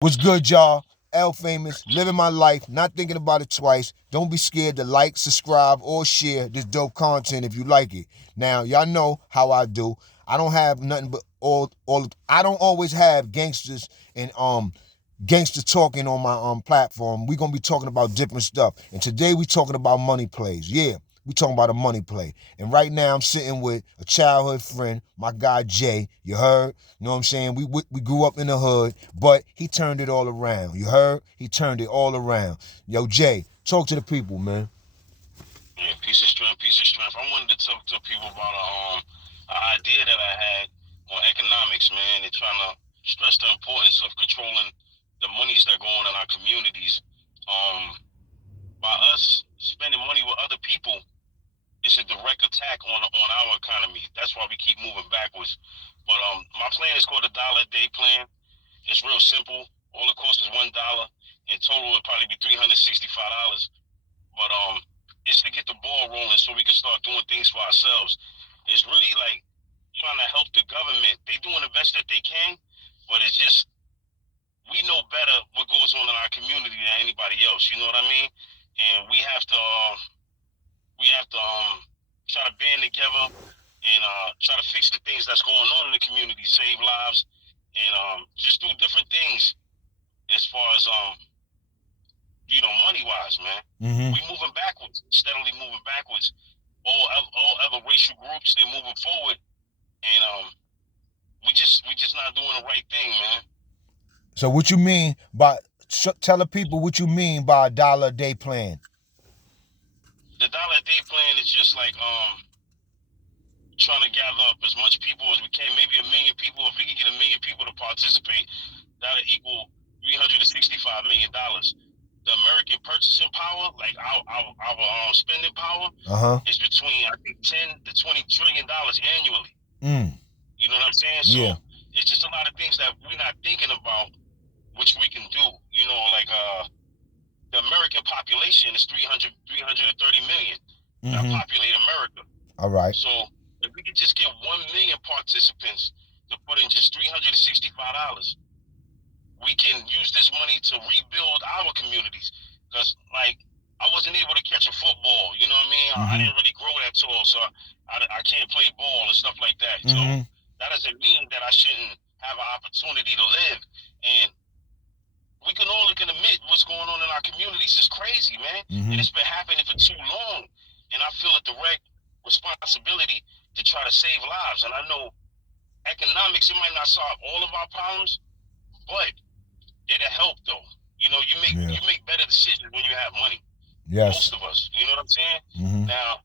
What's good, y'all? L Famous, living my life, not thinking about it twice. Don't be scared to like, subscribe, or share this dope content if you like it. Now, y'all know how I do. I don't have nothing but all I don't always have gangsters and gangster talking on my platform. We're gonna be talking about different stuff. And today we talking about money plays. Yeah, we talking about a money play. And right now I'm sitting with a childhood friend, my guy Jay. You heard? You know what I'm saying? We grew up in the hood, but he turned it all around. You heard? He turned it all around. Yo, Jay, talk to the people, man. Yeah, piece of strength, piece of strength. I wanted to talk to people about an idea that I had on economics, man, and trying to stress the importance of controlling the monies that go on in our communities. Um, by us spending money with other people, it's a direct attack on our economy. That's why we keep moving backwards. But my plan is called the dollar a day plan. It's real simple. All it costs is $1. In total, it'll probably be $365. But it's to get the ball rolling so we can start doing things for ourselves. It's really like trying to help the government. They doing the best that they can, but it's just we know better what goes on in our community than anybody else. You know what I mean? And we have to try to band together and try to fix the things that's going on in the community, save lives, and just do different things as far as money wise, man. Mm-hmm. We moving backwards, steadily moving backwards. All other racial groups they're moving forward, and we just not doing the right thing, man. So what you mean by tell the people what you mean by a dollar a day plan? The dollar a day plan is just like trying to gather up as much people as we can, maybe 1 million people. If we can get 1 million people to participate, that'll equal $365 million. The American purchasing power, like our spending power, Uh-huh. is between I think $10 to $20 trillion annually. Mm. You know what I'm saying? So Yeah. it's just a lot of things that we're not thinking about, which we can do. Like the American population is 330 million that Mm-hmm. populate America. All right. So if we could just get 1 million participants to put in just $365, we can use this money to rebuild our communities. Because like I wasn't able to catch a football, you know what I mean? I Mm-hmm. didn't really grow that tall, so I can't play ball and stuff like that. So Mm-hmm. that doesn't mean that I shouldn't have an opportunity to live. And we can all look and admit what's going on in our communities is crazy, man. And Mm-hmm. it's been happening for too long. And I feel a direct responsibility to try to save lives. And I know economics, it might not solve all of our problems, but it'll help though. You make Yeah. you make better decisions when you have money. Yes. Most of us, you know what I'm saying? Mm-hmm. Now,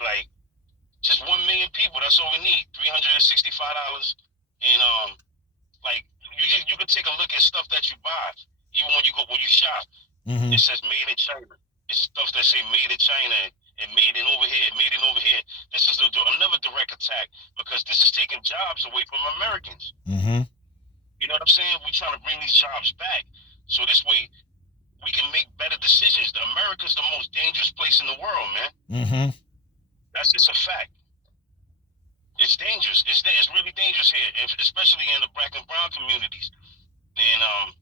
like just 1 million people, that's all we need. $365. And like you can take a look at stuff that you buy, even when you shop. Mm-hmm. It says made in China. It's stuff that say made in China and made in over here, made in over here. This is another direct attack because this is taking jobs away from Americans. Mm-hmm. You know what I'm saying? We're trying to bring these jobs back. So this way we can make better decisions. America's the most dangerous place in the world, man. Mm-hmm. That's just a fact. It's dangerous. It's really dangerous here, especially in the black and brown communities. And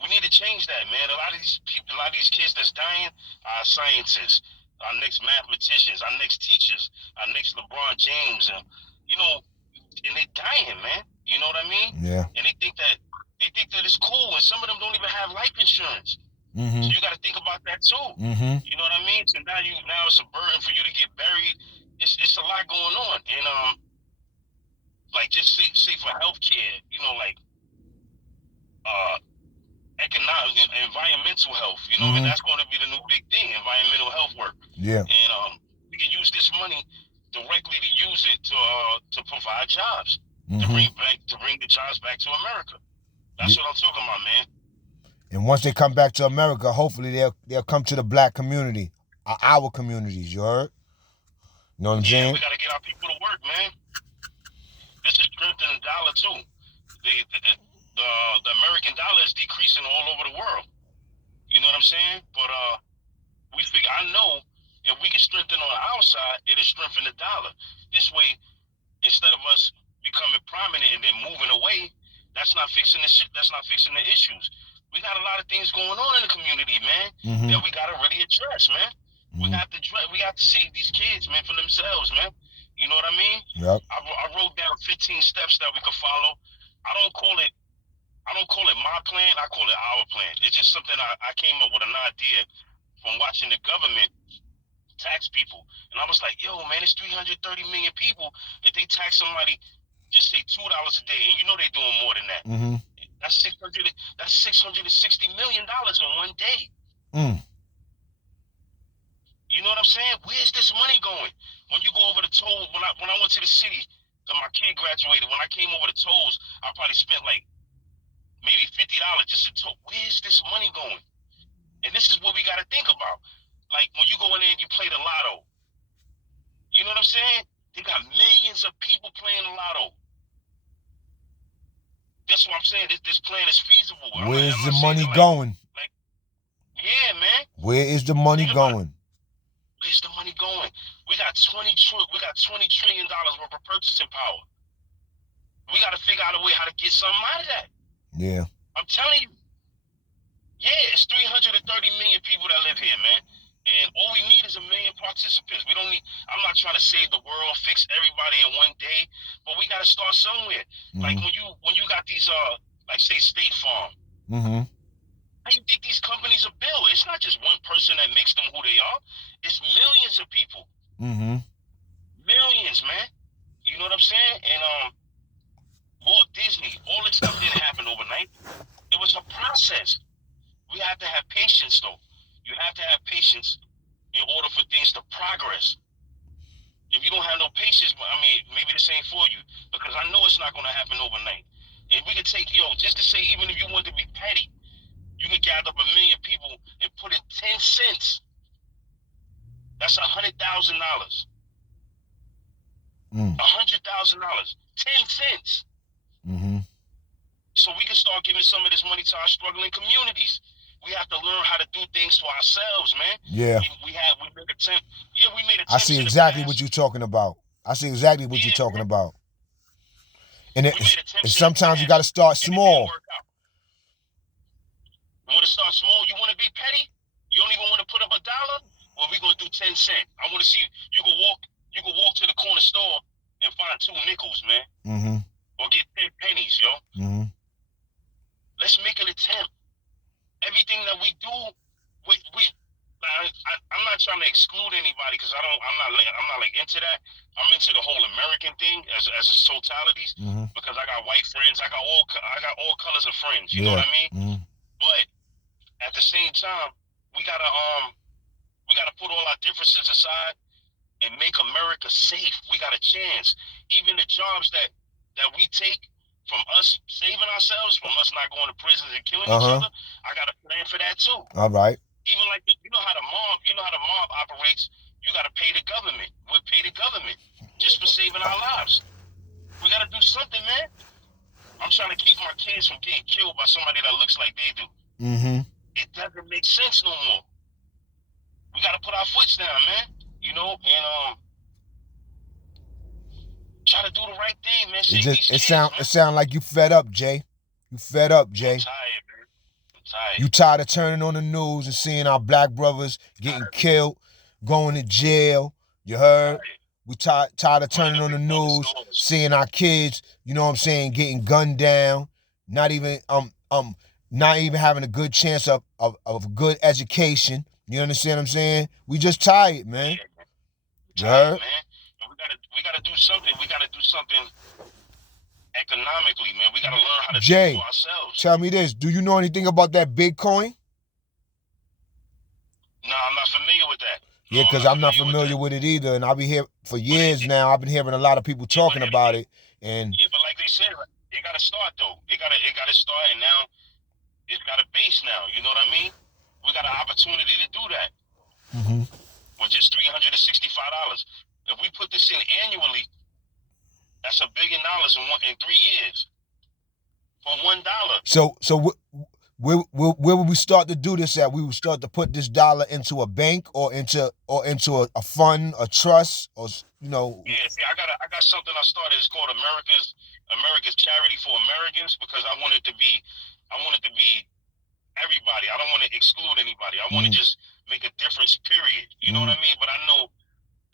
we need to change that, man. A lot of these people, a lot of these kids that's dying are scientists, our next mathematicians, our next teachers, our next LeBron James, and they're dying, man. You know what I mean? Yeah. And they think that it's cool, and some of them don't even have life insurance. So Mm-hmm. you got to think about that too. Mm-hmm. You know what I mean? So now it's a burden for you to get buried. It's a lot going on, and like just say for healthcare, like uh economic, environmental health. You know what I mean? Mm-hmm. That's going to be the new big thing, environmental health work. Yeah. And we can use this money directly to use it to provide jobs, Mm-hmm. to bring the jobs back to America. Yeah. That's what I'm talking about, man. And once they come back to America, hopefully they'll come to the black community, our communities. You heard? You know what I'm Yeah, saying? we got to get our people to work, man. This is strengthening the dollar too. The American dollar is decreasing all over the world. You know what I'm saying? But we figure I know if we can strengthen on our side, it'll strengthen the dollar. This way, instead of us becoming prominent and then moving away, That's not fixing the shit. That's not fixing the issues. We got a lot of things going on in the community, man, that we gotta really address, man. We have to save these kids, man, for themselves, man. You know what I mean? Yep. I wrote down 15 steps that we could follow. I don't call it my plan. I call it our plan. It's just something I came up with an idea from watching the government tax people, and I was like, yo, man, it's 330 million people. If they tax somebody, just say $2 a day, and you know they're doing more than that. That's $660 million in one day. You know what I'm saying? Where's this money going? When you go over the toll, when I went to the city, cause my kid graduated. When I came over the tolls, I probably spent like maybe $50 just to toll. Where's this money going? And this is what we got to think about. Like when you go in there and you play the lotto, you know what I'm saying? They got millions of people playing the lotto. That's what I'm saying. This plan is feasible. Where's the money going? Like, yeah, man. Where is the money going? Where's the money going? We got $20 trillion worth of purchasing power. We got to figure out a way how to get something out of that. Yeah. I'm telling you. Yeah, it's 330 million people that live here, man. And all we need is 1 million participants. I'm not trying to save the world, fix everybody in one day, but we got to start somewhere. Like when you got these, like say State Farm. How you think these companies are built? It's not just one person that makes them who they are. It's millions of people. Millions, man. You know what I'm saying? And Walt Disney, all this stuff didn't happen overnight. It was a process. We have to have patience, though. You have to have patience in order for things to progress. If you don't have no patience, I mean, maybe this ain't for you, because I know it's not going to happen overnight. And we could take, just to say, even if you want to be petty, you could gather up 1 million people and put in 10 cents. That's $100,000. $100,000. 10 cents. So we can start giving some of this money to our struggling communities. We have to learn how to do things for ourselves, man. Yeah. We made attempts. Yeah, we made attempts. I see exactly what you're talking about. And sometimes you got to start small. You want to start small? You want to be petty? You don't even want to put up $1? Well, we're gonna do 10 cents. I want to see you can walk to the corner store and find 2 nickels, man. Or get 10 pennies, yo. Let's make an attempt. Everything that we do, I'm not trying to exclude anybody, because I'm not like into that. I'm into the whole American thing as a totalities, because I got white friends, I got all colors of friends. You know what I mean? But at the same time, we gotta put all our differences aside and make America safe. We got a chance. Even the jobs that we take from us saving ourselves, from us not going to prisons and killing each other, I got a plan for that too. All right. Even like you know how the mob operates. You got to pay the government. We'll pay the government just for saving our lives. We got to do something, man. I'm trying to keep my kids from getting killed by somebody that looks like they do. It doesn't make sense no more. We got to put our foot down, man. You know, and try to do the right thing, man. It sound like you fed up, Jay. You fed up, Jay. I'm tired, man. I'm tired. You tired of turning on the news and seeing our black brothers getting killed, going to jail. You heard? We tired of turning on the news, seeing our kids, you know what I'm saying, getting gunned down, not even having a good chance of a good education. You understand what I'm saying? We just tired, man. You heard? Man. We gotta do something. We gotta do something economically, man. We gotta learn how to do it for ourselves. Tell me this. Do you know anything about that Bitcoin? No, I'm not familiar with that. Yeah, because I'm not familiar with it either, and I've been here for years now. I've been hearing a lot of people talking about it, and but like they said, it gotta start though. It gotta start, and now it's got a base now. You know what I mean? We got an opportunity to do that. With just $365. If we put this in annually, that's $1 billion in 3 years for $1. where would we start to do this at? We would start to put this dollar into a bank or into a fund, a trust, or Yeah, see, I got something I started. It's called America's Charity for Americans, because I want it to be everybody. I don't want to exclude anybody. I want to just make a difference. Period. You know what I mean? But I know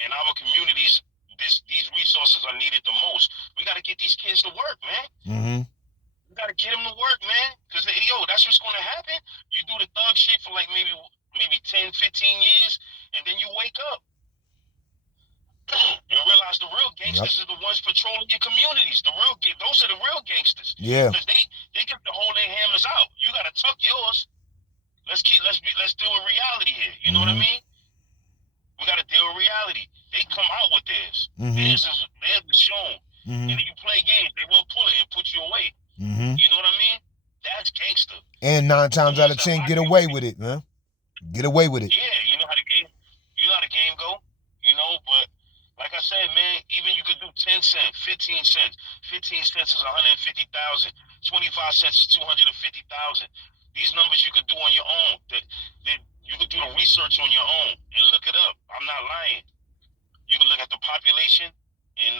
in our communities, these resources are needed the most. We got to get these kids to work, man. We got to get them to work, man. Because, that's what's going to happen. You do the thug shit for like maybe 10, 15 years, and then you wake up and realize the real gangsters are the ones patrolling your communities. Those are the real gangsters. Yeah. Because they get to hold their hammers out. You got to tuck yours. Let's deal with reality here. You know what I mean? We got to deal with reality. They come out with theirs. Theirs is shown. And if you play games, they will pull it and put you away. You know what I mean? That's gangster. And 9 times out of 10, get away with it, man. Get away with it. Yeah, you know how the game go. But like I said, man, even you could do 10 cents, 15 cents. 15 cents is 150,000. 25 cents is 250,000. These numbers you could do on your own. You could do the research on your own and look it up. I'm not lying. You can look at the population and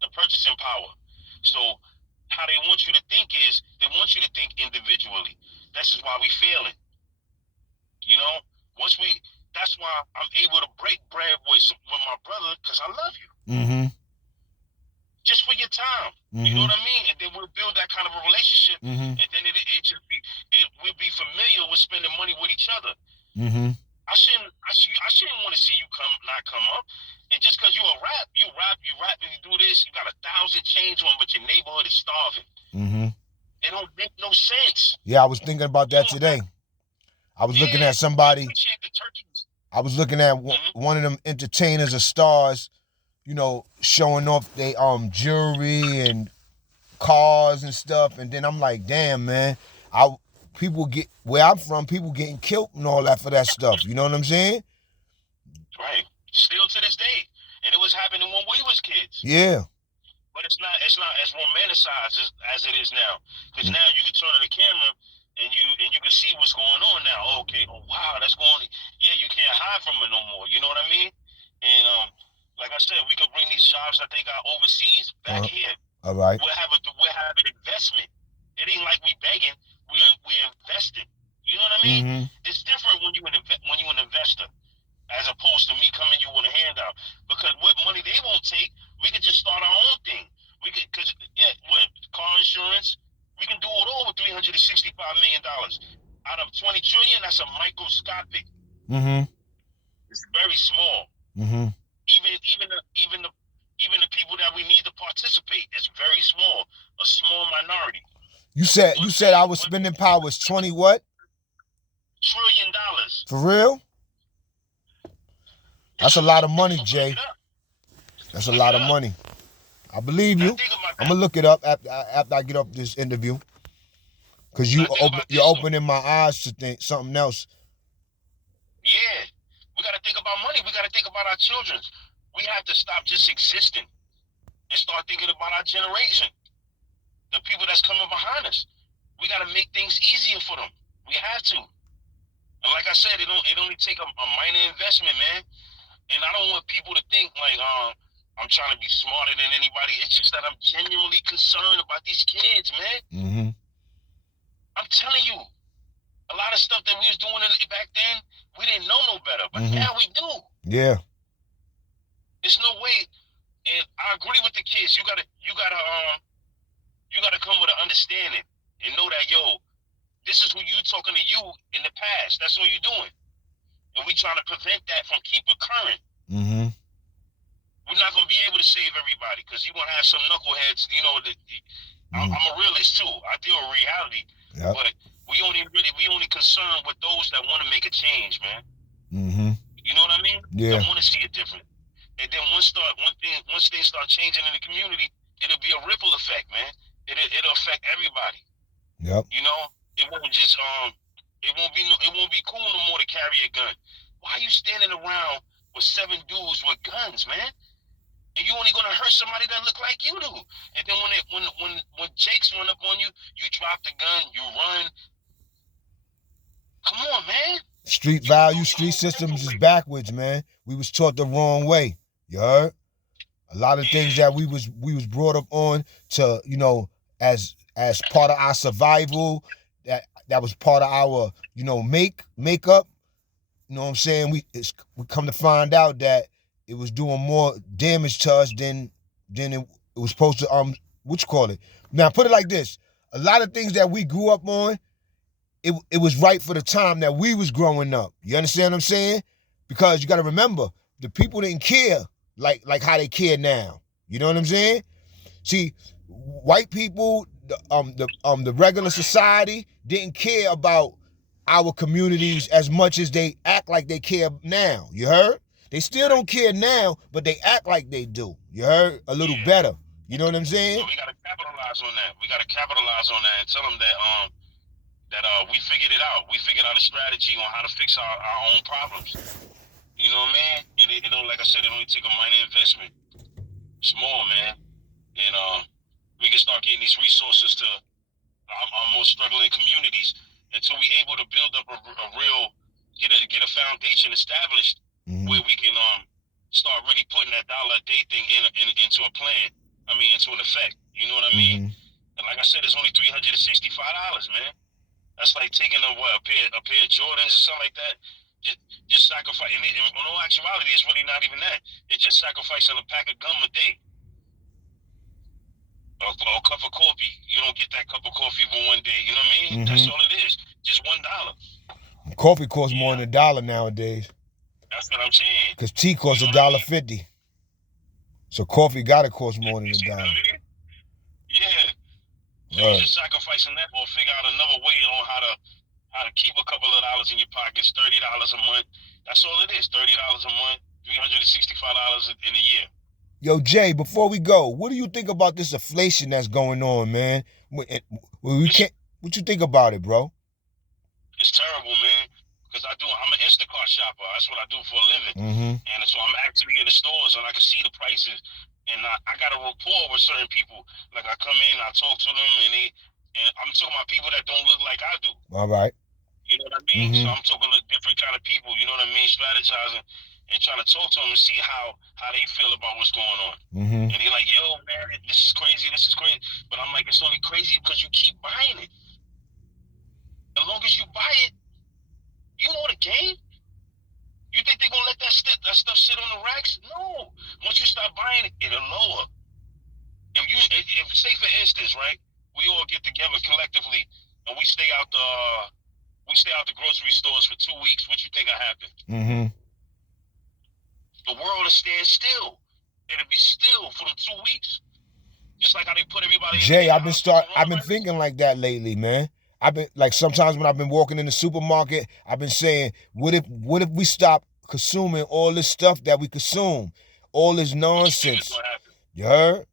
the purchasing power. So how they want you to think is they want you to think individually. This is why we failing. That's why I'm able to break bread with my brother, because I love you. Just for your time. You know what I mean? And then we'll build that kind of a relationship, and then we'll be familiar with spending money with each other. I shouldn't want to see you not come up. And just because you rap and you do this, you got 1,000 chains on, but your neighborhood is starving. It don't make no sense. Yeah, I was thinking about that today. I was looking at somebody. I was looking at one of them entertainers or stars, showing off their jewelry and cars and stuff, and then I'm like, damn, man, where I'm from, people getting killed and all that for that stuff. You know what I'm saying? Right. Still to this day, and it was happening when we was kids. Yeah. But it's not as romanticized as it is now, because now you can turn on the camera and you can see what's going on now. Okay, oh wow, that's going on. Yeah, you can't hide from it no more. You know what I mean? And like I said, we could bring these jobs that they got overseas back here. All right. We'll have an investment. It ain't like we begging. We're investing. You know what I mean? It's different when you an investor, as opposed to me coming you with a handout. Because what money they won't take, we could just start our own thing. We could, car insurance, we can do it all with $365 million. Out of 20 trillion, that's a microscopic. It's very small. Even the people that we need to participate is very small. A small minority. You said our spending power is 20 what? $1 trillion. For real? That's a lot of money, Jay. That's a lot of money. I believe you. I'm gonna look it up after I get off this interview, cause you're opening my eyes to think something else. Yeah, we gotta think about money. We gotta think about our children. We have to stop just existing and start thinking about our generation, the people that's coming behind us. We gotta make things easier for them. We have to. And like I said, it only take a minor investment, man. And I don't want people to think like, I'm trying to be smarter than anybody. It's just that I'm genuinely concerned about these kids, man. I'm telling you, a lot of stuff that we was doing back then, we didn't know no better, but now we do. Yeah. There's no way, and I agree with the kids. You gotta come with an understanding and know that, this is who you talking to you in the past. That's what you're doing. And we trying to prevent that from keep occurring. We're not going to be able to save everybody, because you're going to have some knuckleheads, I'm a realist too. I deal with reality. Yep. But we only concerned with those that want to make a change, man. You know what I mean? Yeah. That want to see it different. And then once things start changing in the community, it'll be a ripple effect, man. It'll affect everybody. Yep. It won't just it won't be cool no more to carry a gun. Why are you standing around with 7 dudes with guns, man? And you only gonna hurt somebody that look like you do. And then when Jakes run up on you, you drop the gun, you run. Come on, man. Street value, street systems is backwards, man. We was taught the wrong way. You heard? A lot of things that we was brought up on to, you know, as part of our survival, that was part of our, you know, makeup. You know what I'm saying? We come to find out that it was doing more damage to us than it was supposed to. What you call it? Now put it like this: a lot of things that we grew up on, it was right for the time that we was growing up. You understand what I'm saying? Because you got to remember, the people didn't care like how they care now. You know what I'm saying? See, white people, the regular society didn't care about our communities as much as they act like they care now. You heard? They still don't care now, but they act like they do. You heard? A little better. You know what I'm saying? So we gotta capitalize on that. We gotta capitalize on that and tell them that we figured it out. We figured out a strategy on how to fix our own problems. You know what I mean? And it don't, like I said, it only take a minor investment. Small, man. And we can start getting these resources to our most struggling communities until we able to build up a real get a foundation established where we can start really putting that $1 a day thing into a plan. I mean, into an effect. You know what I mean? And like I said, it's only $365, man. That's like taking a pair of Jordans or something like that. Just sacrifice. And in all actuality, it's really not even that. It's just sacrificing a pack of gum a day. Or a cup of coffee. You don't get that cup of coffee for one day. You know what I mean? That's all it is. Just $1. Coffee costs more than $1 nowadays. That's what I'm saying. Because tea costs $1.50. So coffee gotta cost more than $1. Yeah. So you're just sacrificing that, or figure out another way on how to keep a couple of dollars in your pockets. $30 a month. That's all it is. $30 a month. $365 in a year. Yo, Jay, before we go, what do you think about this inflation that's going on, man? What you think about it, bro? It's terrible, man. Because I'm an Instacart shopper. That's what I do for a living. And so I'm actually in the stores and I can see the prices. And I got a rapport with certain people. Like I come in, I talk to them, and I'm talking about people that don't look like I do. All right. You know what I mean? So I'm talking to different kind of people. You know what I mean? Strategizing and trying to talk to them and see how they feel about what's going on. And they're like, yo, man, this is crazy. This is crazy. But I'm like, it's only crazy because you keep buying it. As long as you buy it, you know the game. You think they're gonna let that stuff sit on the racks? No. Once you start buying it, it'll lower. If say for instance, right, we all get together collectively and we stay out the grocery stores for 2 weeks, what you think will happen? The world will stand still. It'll be still for the 2 weeks. Just like how they put everybody. Jay, I've been thinking like that lately, man. I've been like, sometimes when I've been walking in the supermarket, I've been saying, what if we stop consuming all this stuff that we consume, all this nonsense? You heard?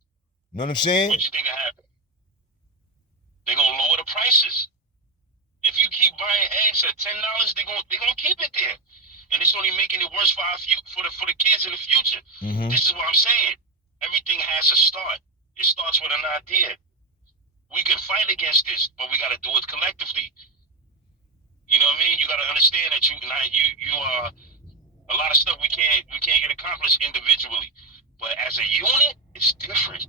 You know what I'm saying? What you think will happen? They're gonna lower the prices. If you keep buying eggs at $10, they're gonna keep it there, and it's only making it worse for the kids in the future. This is what I'm saying. Everything has a start. It starts with an idea. We can fight against this, but we got to do it collectively. You know what I mean? You got to understand that you a lot of stuff we can't get accomplished individually, but as a unit, it's different.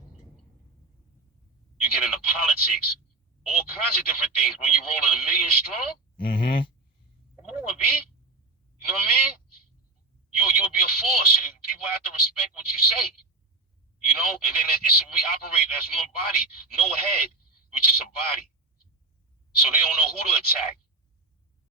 You get into politics, all kinds of different things. When you rolling 1 million strong, come on, B. You know what I mean? You'll be a force, and people have to respect what you say. You know, and then we operate as one body, no head. We're just a body. So they don't know who to attack.